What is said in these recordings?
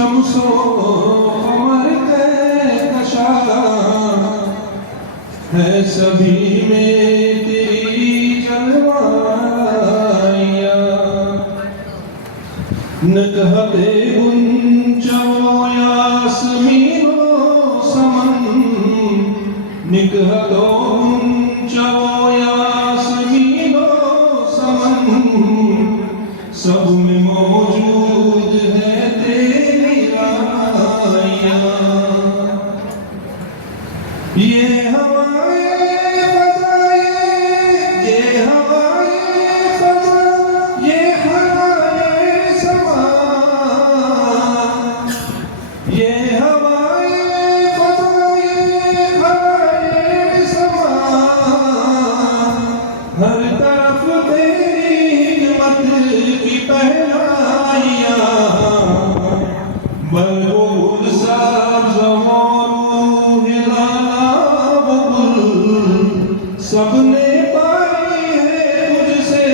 शम्सो कमर कहकशा है सभी में तेरी जलवाइयाँ। नकहते गुंजो यास्मीनो समन निकहतो गुंजो यास्मीनो समन सब में मौजूद है तेरी राइयाँ। ये हवाएं फज़ाएं, ये हवाएं फज़ा, ये हवाएं समा, ये हवाएं फज़ा, ये हवाएं समा, हर तरफ तेरी हिकमत की पहनाइयाँ। बलबुल सब्ज़ और हिलाला बुलबुल सबने पाई है तुझसे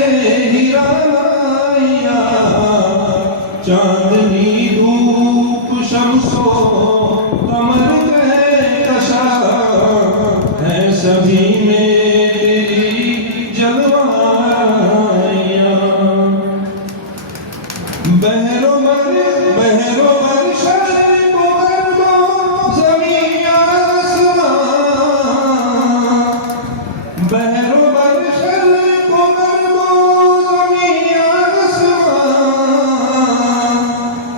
हिराइयाँ। चांदनी धूप शम्सो कमर कहकशा है सभी में तेरी जलवाइयाँ। बहरो बर शर्क़ व ग़र्ब ज़मीं आसमां, बहरो बर शर्क़ व ग़र्ब ज़मीं आसमां,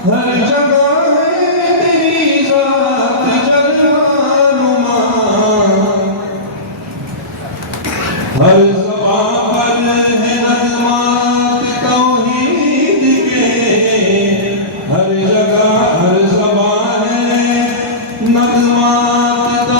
हर जगह है तेरी ज़ात जलवानुमा। हर ज़बां पर है नग़्मात तौहीद के, हर जगह हर ज़बां है नग़्मात